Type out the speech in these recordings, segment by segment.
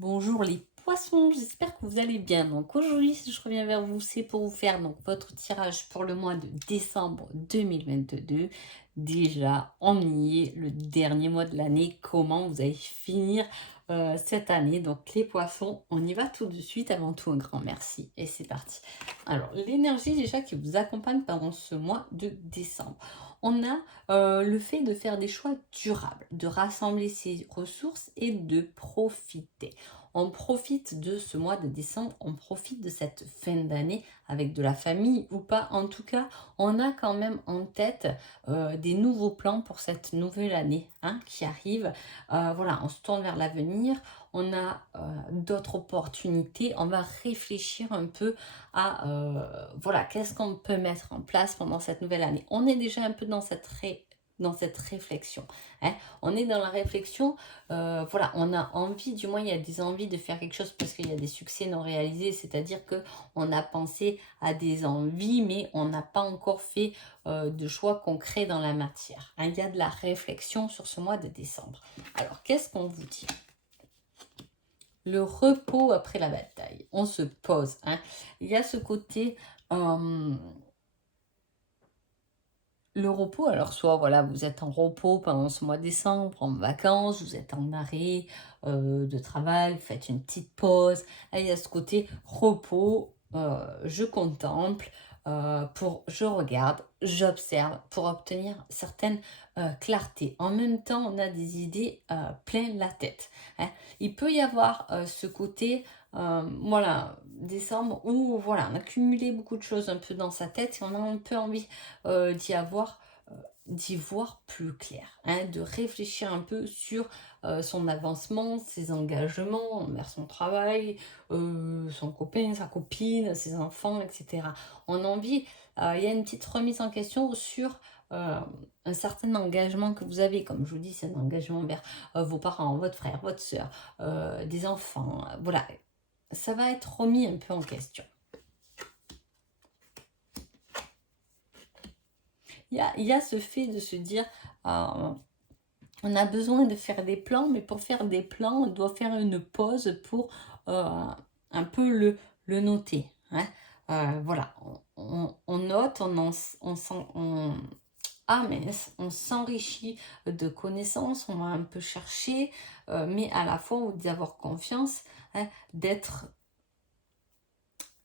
Bonjour les poissons, j'espère que vous allez bien. Donc aujourd'hui, si je reviens vers vous, c'est pour vous faire donc votre tirage pour le mois de décembre 2022. Déjà, on y est, le dernier mois de l'année. Comment vous allez finir cette année? Donc les poissons, on y va tout de suite. Avant tout, un grand merci et c'est parti. Alors l'énergie déjà qui vous accompagne pendant ce mois de décembre. On a le fait de faire des choix durables, de rassembler ses ressources et de profiter. On profite de ce mois de décembre, on profite de cette fin d'année avec de la famille ou pas. En tout cas, on a quand même en tête des nouveaux plans pour cette nouvelle année qui arrive. Voilà, on se tourne vers l'avenir, on a d'autres opportunités, on va réfléchir un peu à voilà, qu'est-ce qu'on peut mettre en place pendant cette nouvelle année. On est déjà un peu dans dans cette réflexion. Hein. On est dans la réflexion, voilà, on a envie, du moins il y a des envies de faire quelque chose parce qu'il y a des succès non réalisés, c'est-à-dire que on a pensé à des envies, mais on n'a pas encore fait de choix concrets dans la matière. Hein. Il y a de la réflexion sur ce mois de décembre. Alors, qu'est-ce qu'on vous dit? Le repos après la bataille. On se pose. Hein. Il y a ce côté... le repos, alors soit voilà, vous êtes en repos pendant ce mois de décembre, en vacances, vous êtes en arrêt de travail, vous faites une petite pause. Là, il y a ce côté repos, je contemple, je regarde, j'observe pour obtenir certaines clartés. En même temps, on a des idées plein la tête. Hein. Il peut y avoir ce côté, voilà, décembre où voilà, on a cumulé beaucoup de choses un peu dans sa tête et on a un peu envie euh, d'y avoir d'y voir plus clair, hein, de réfléchir un peu sur son avancement, ses engagements envers son travail, son copain, sa copine, ses enfants, etc. On a envie, il y a une petite remise en question sur un certain engagement que vous avez, comme je vous dis, c'est un engagement envers vos parents, votre frère, votre soeur, des enfants, voilà, ça va être remis un peu en question. Il y a ce fait de se dire, euh, on a besoin de faire des plans, mais pour faire des plans, on doit faire une pause pour un peu le noter. Hein. Voilà, on note, ah, mais on s'enrichit de connaissances, on va un peu chercher, mais à la fois d'avoir confiance, hein, d'être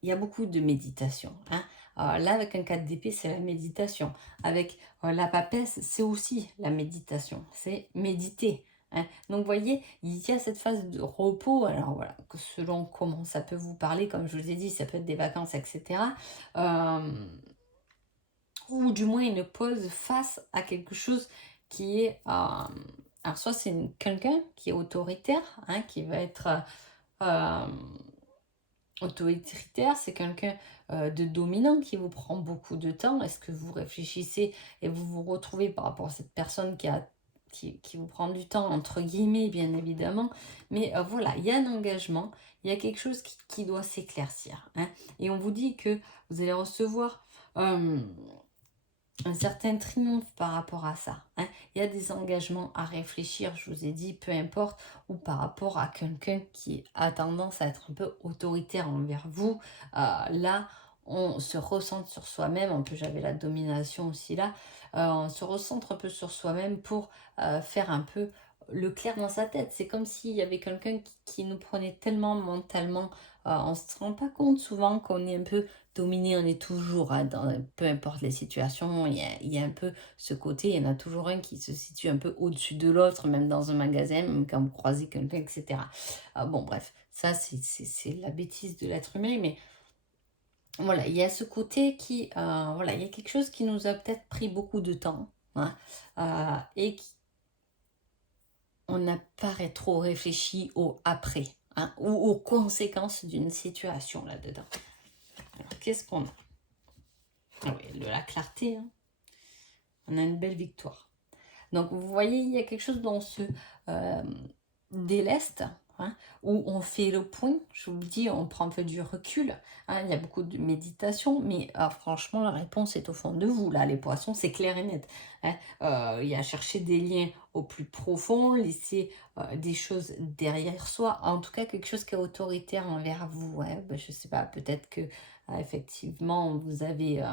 il y a beaucoup de méditation. Hein. Là, avec un 4 d'épée, c'est la méditation. Avec la papesse, c'est aussi la méditation. C'est méditer. Hein. Donc, vous voyez, il y a cette phase de repos. Alors, voilà, que selon comment ça peut vous parler, comme je vous ai dit, ça peut être des vacances, etc. Ou du moins une pause face à quelque chose qui est... alors, soit c'est quelqu'un qui est autoritaire, hein, qui va être... euh, autoritaire, c'est quelqu'un de dominant qui vous prend beaucoup de temps. Est-ce que vous réfléchissez et vous vous retrouvez par rapport à cette personne qui vous prend du temps, entre guillemets, bien évidemment. Mais voilà, il y a un engagement, il y a quelque chose qui doit s'éclaircir. Hein. Et on vous dit que vous allez recevoir un certain triomphe par rapport à ça. Hein. Il y a des engagements à réfléchir, je vous ai dit, peu importe, ou par rapport à quelqu'un qui a tendance à être un peu autoritaire envers vous. Là, on se recentre sur soi-même, un peu j'avais la domination aussi là, on se recentre un peu sur soi-même pour faire un peu le clair dans sa tête. C'est comme s'il y avait quelqu'un qui nous prenait tellement mentalement, on ne se rend pas compte souvent qu'on est un peu dominé, on est toujours, hein, peu importe les situations, il y a un peu ce côté, il y en a toujours un qui se situe un peu au-dessus de l'autre, même dans un magasin, même quand vous croisez quelqu'un, etc. Bon, bref, ça c'est la bêtise de l'être humain, mais voilà, il y a ce côté qui, voilà, il y a quelque chose qui nous a peut-être pris beaucoup de temps, hein, et on n'a pas trop réfléchi au après, hein, ou aux conséquences d'une situation là-dedans. Alors, qu'est-ce qu'on a? Ah oui, de la clarté, hein. On a une belle victoire. Donc, vous voyez, il y a quelque chose dont on se déleste, hein, où on fait le point, je vous le dis, on prend un peu du recul, hein, il y a beaucoup de méditation, mais franchement, la réponse est au fond de vous, là, les poissons, c'est clair et net. Hein. Il y a chercher des liens au plus profond, laisser des choses derrière soi, en tout cas quelque chose qui est autoritaire envers vous. Hein. Ben, je sais pas, peut-être que effectivement, vous avez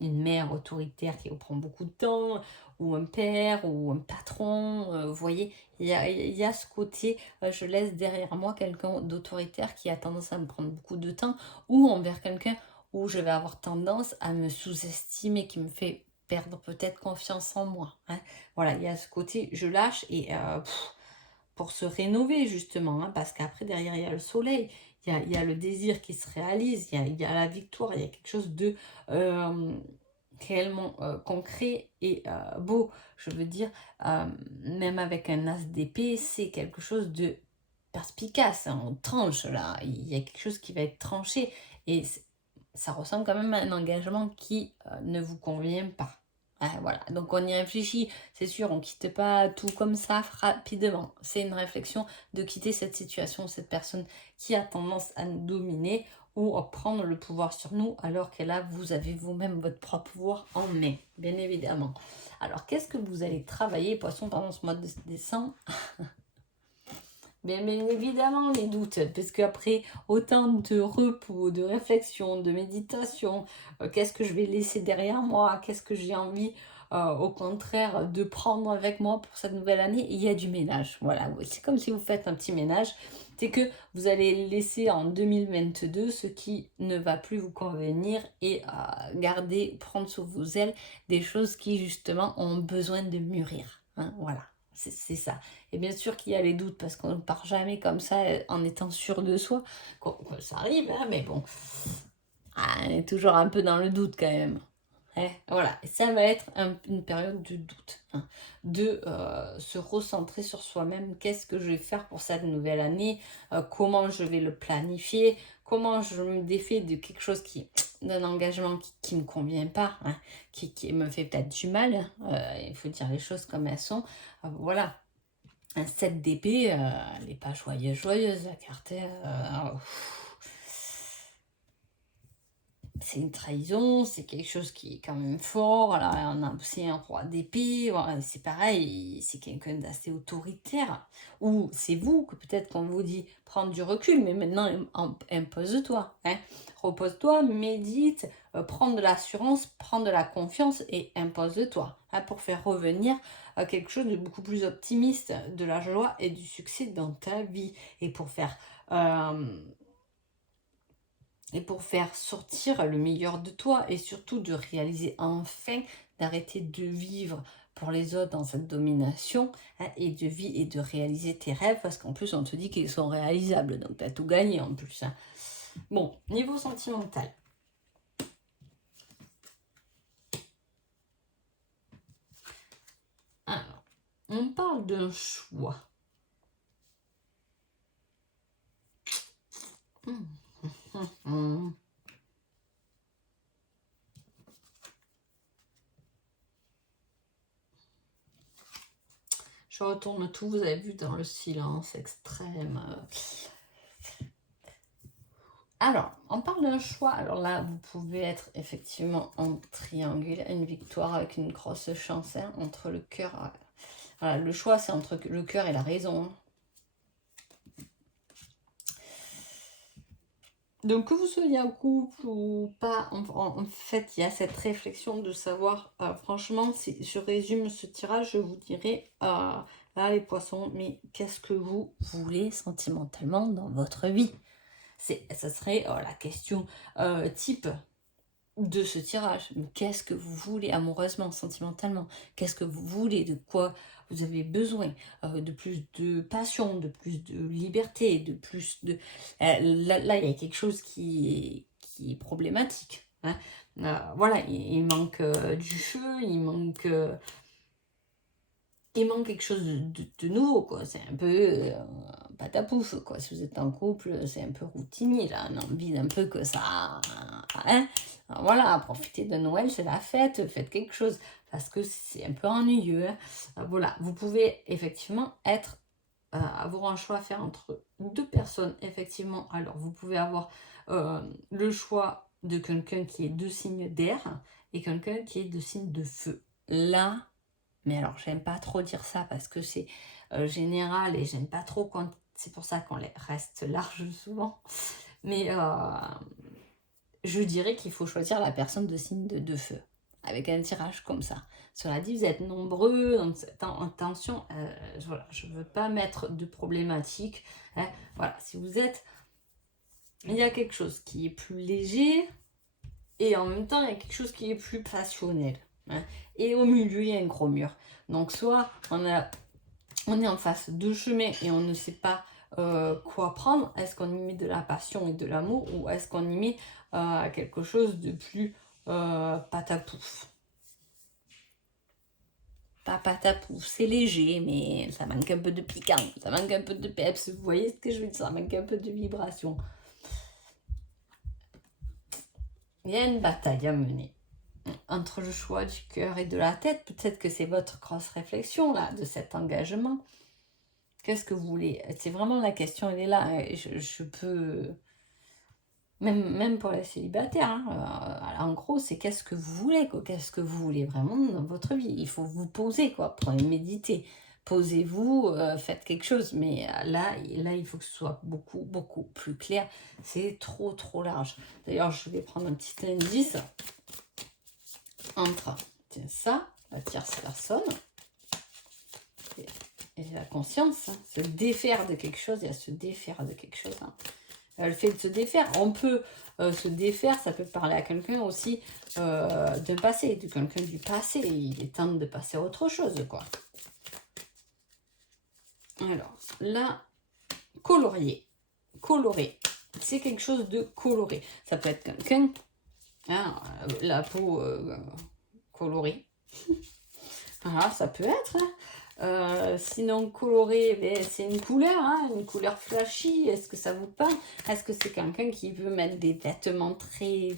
une mère autoritaire qui vous prend beaucoup de temps, ou un père, ou un patron, vous voyez, il y a ce côté, je laisse derrière moi quelqu'un d'autoritaire qui a tendance à me prendre beaucoup de temps, ou envers quelqu'un où je vais avoir tendance à me sous-estimer, qui me fait perdre peut-être confiance en moi. Hein. Voilà, il y a ce côté, je lâche et pour se rénover justement, hein, parce qu'après derrière il y a le soleil, il y a le désir qui se réalise, il y a la victoire, il y a quelque chose de réellement concret et beau. Je veux dire, même avec un as d'épée, c'est quelque chose de perspicace, hein, on tranche là, il y a quelque chose qui va être tranché et ça ressemble quand même à un engagement qui ne vous convient pas. Ah, voilà, donc on y réfléchit, c'est sûr, on ne quitte pas tout comme ça rapidement. C'est une réflexion de quitter cette situation, cette personne qui a tendance à nous dominer ou à prendre le pouvoir sur nous alors que là, vous avez vous-même votre propre pouvoir en main, bien évidemment. Alors, qu'est-ce que vous allez travailler, poisson, pendant ce mois de décembre? Bien évidemment, les doutes, parce qu'après autant de repos, de réflexion, de méditation, qu'est-ce que je vais laisser derrière moi, qu'est-ce que j'ai envie, au contraire, de prendre avec moi pour cette nouvelle année, il y a du ménage. Voilà, c'est comme si vous faites un petit ménage, c'est que vous allez laisser en 2022 ce qui ne va plus vous convenir et garder, prendre sous vos ailes des choses qui justement ont besoin de mûrir. Hein, voilà. C'est ça. Et bien sûr qu'il y a les doutes parce qu'on ne part jamais comme ça en étant sûr de soi. Ça arrive, hein, mais bon, on est toujours un peu dans le doute quand même. Hein, voilà, et ça va être une période de doute, hein, de se recentrer sur soi-même. Qu'est-ce que je vais faire pour cette nouvelle année? Comment je vais le planifier? Comment je me défais de quelque chose d'un engagement qui ne me convient pas, hein, qui me fait peut-être du mal. Il faut dire les choses comme elles sont. Voilà. Un 7 d'épée, elle n'est pas joyeuse, la carte. C'est une trahison, c'est quelque chose qui est quand même fort. Alors, on a aussi un roi d'épée, voilà, c'est pareil, c'est quelqu'un d'assez autoritaire. Ou c'est vous que peut-être qu'on vous dit prendre du recul, mais maintenant impose-toi. Hein. Repose-toi, médite, prends de l'assurance, prends de la confiance et impose-toi. Hein, pour faire revenir quelque chose de beaucoup plus optimiste, de la joie et du succès dans ta vie. Et pour faire sortir le meilleur de toi et surtout de réaliser enfin, d'arrêter de vivre pour les autres dans cette domination, hein, et de réaliser tes rêves parce qu'en plus on te dit qu'ils sont réalisables, donc tu as tout gagné en plus. Hein. Bon, niveau sentimental. Alors, on parle d'un choix. Je retourne tout, vous avez vu, dans le silence extrême. Alors, on parle d'un choix. Alors là, vous pouvez être effectivement en triangule, une victoire avec une grosse chance, hein, entre le cœur. Voilà, le choix, c'est entre le cœur et la raison. Donc, que vous soyez en couple ou pas, en fait, il y a cette réflexion de savoir, franchement, si je résume ce tirage, je vous dirais, là, les poissons, mais qu'est-ce que vous voulez sentimentalement dans votre vie? Ça serait la question type de ce tirage. Qu'est-ce que vous voulez amoureusement, sentimentalement? Qu'est-ce que vous voulez? De quoi vous avez besoin? De plus de passion, de plus de liberté, de plus de... là, il y a quelque chose qui est problématique. Hein. Voilà, il manque du feu, il manque quelque chose de nouveau, quoi. C'est un peu patapouf, quoi. Si vous êtes en couple, c'est un peu routinier, là. On a envie d'un peu que ça... Hein. Alors, voilà, profitez de Noël, c'est la fête, faites quelque chose. Parce que c'est un peu ennuyeux. Hein. Voilà, vous pouvez effectivement être avoir un choix à faire entre deux personnes, effectivement, alors vous pouvez avoir le choix de quelqu'un qui est de signe d'air et quelqu'un qui est de signe de feu. Là, mais alors j'aime pas trop dire ça parce que c'est général et j'aime pas trop quand... C'est pour ça qu'on reste large souvent. Mais je dirais qu'il faut choisir la personne de signe de feu, avec un tirage comme ça. Cela dit, vous êtes nombreux, donc attention, voilà, je ne veux pas mettre de problématique. Hein, voilà, si vous êtes... Il y a quelque chose qui est plus léger, et en même temps, il y a quelque chose qui est plus passionnel. Hein, et au milieu, il y a un gros mur. Donc, soit on est en face de chemin et on ne sait pas quoi prendre. Est-ce qu'on y met de la passion et de l'amour ou est-ce qu'on y met quelque chose de plus patapouf? Pas patapouf, c'est léger, mais ça manque un peu de piquant, ça manque un peu de peps. Vous voyez ce que je veux dire? Ça manque un peu de vibration. Il y a une bataille à mener entre le choix du cœur et de la tête. Peut-être que c'est votre grosse réflexion là, de cet engagement. Qu'est-ce que vous voulez? C'est vraiment la question, elle est là. Je peux... Même pour les célibataires, hein, en gros, c'est qu'est-ce que vous voulez, quoi. Qu'est-ce que vous voulez vraiment dans votre vie? Il faut vous poser, quoi. Prenez, méditer. Posez-vous, faites quelque chose. Mais là, il faut que ce soit beaucoup, beaucoup plus clair. C'est trop, trop large. D'ailleurs, je vais prendre un petit indice entre ça, la tierce personne, et la conscience. Hein. Se défaire de quelque chose, il y a se défaire de quelque chose. Hein. Le fait de se défaire, on peut se défaire, ça peut parler à quelqu'un aussi d'un passé, de quelqu'un du passé. Il est temps de passer à autre chose, quoi. Alors, là, colorier, coloré, c'est quelque chose de coloré. Ça peut être quelqu'un, hein, la peau colorée. Voilà, ça peut être, hein. Sinon coloré, ben, c'est une couleur flashy. Est-ce que ça vous parle? Est-ce que c'est quelqu'un qui veut mettre des vêtements très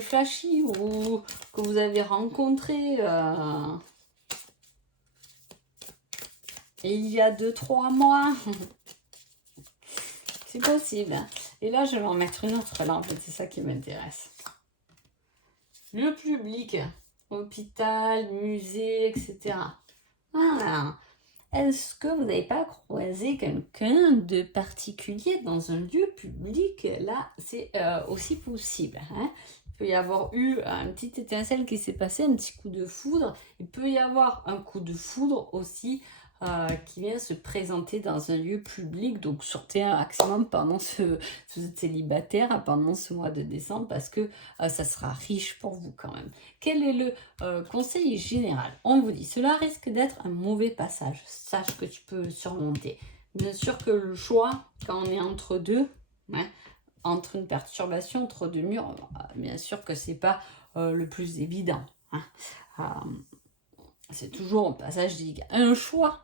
flashy ou que vous avez rencontré il y a 2-3 mois? C'est possible. Et là, je vais en mettre une autre là, en fait, c'est ça qui m'intéresse. Le public, hôpital, musée, etc. Voilà. Est-ce que vous n'avez pas croisé quelqu'un de particulier dans un lieu public? Là, c'est aussi possible. Hein. Il peut y avoir eu une petite étincelle qui s'est passée, un petit coup de foudre. Il peut y avoir un coup de foudre aussi qui vient se présenter dans un lieu public. Donc, sortez un maximum pendant si vous êtes célibataire, pendant ce mois de décembre, parce que ça sera riche pour vous quand même. Quel est le conseil général? On vous dit, cela risque d'être un mauvais passage. Sache que tu peux surmonter. Bien sûr que le choix, quand on est entre deux, hein, entre une perturbation, entre deux murs, bien sûr que c'est pas le plus évident. Hein. C'est toujours un passage délicat. Un choix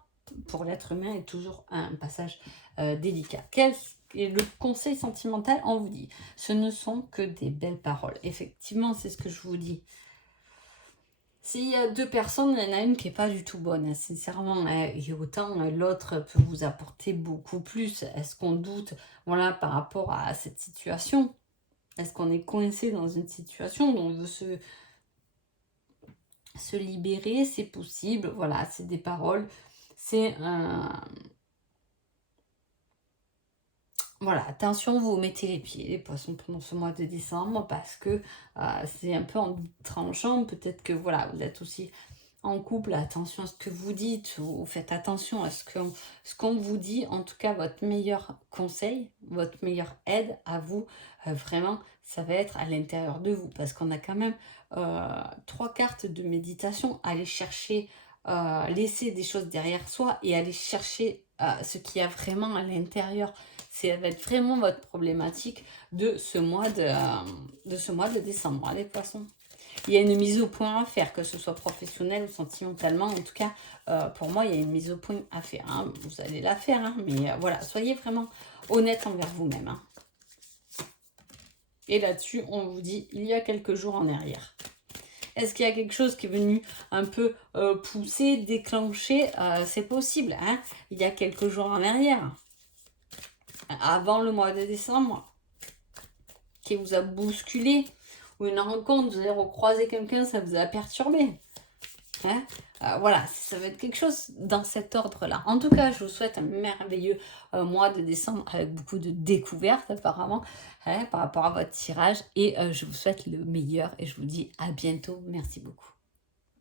pour l'être humain est toujours un passage délicat. Quel est le conseil sentimental? On vous dit, ce ne sont que des belles paroles. Effectivement, c'est ce que je vous dis. S'il y a deux personnes, il y en a une qui n'est pas du tout bonne, hein, sincèrement, hein, et autant l'autre peut vous apporter beaucoup plus. Est-ce qu'on doute, voilà, par rapport à cette situation? Est-ce qu'on est coincé dans une situation dont on veut se libérer? C'est possible, voilà, c'est des paroles. C'est voilà, attention, vous mettez les pieds, les poissons, pendant ce mois de décembre, parce que c'est un peu en tranchant. Peut-être que voilà, vous êtes aussi en couple, attention à ce que vous dites, ou faites attention à ce qu'on vous dit. En tout cas, votre meilleur conseil, votre meilleure aide à vous, vraiment, ça va être à l'intérieur de vous, parce qu'on a quand même 3 cartes de méditation. Aller chercher, laisser des choses derrière soi et aller chercher ce qu'il y a vraiment à l'intérieur. Ça va être vraiment votre problématique de ce mois de décembre, hein, les poissons. Il y a une mise au point à faire, que ce soit professionnel ou sentimentalement. En tout cas, pour moi, il y a une mise au point à faire. Hein. Vous allez la faire, hein, mais voilà, soyez vraiment honnête envers vous-même. Hein. Et là-dessus, on vous dit, il y a quelques jours en arrière. Est-ce qu'il y a quelque chose qui est venu un peu pousser, déclencher? C'est possible, hein? Il y a quelques jours en arrière, avant le mois de décembre, qui vous a bousculé, ou une rencontre, vous avez recroisé quelqu'un, ça vous a perturbé. Hein? Voilà, ça va être quelque chose dans cet ordre-là. En tout cas, je vous souhaite un merveilleux mois de décembre avec beaucoup de découvertes apparemment, hein, par rapport à votre tirage. Et je vous souhaite le meilleur et je vous dis à bientôt. Merci beaucoup.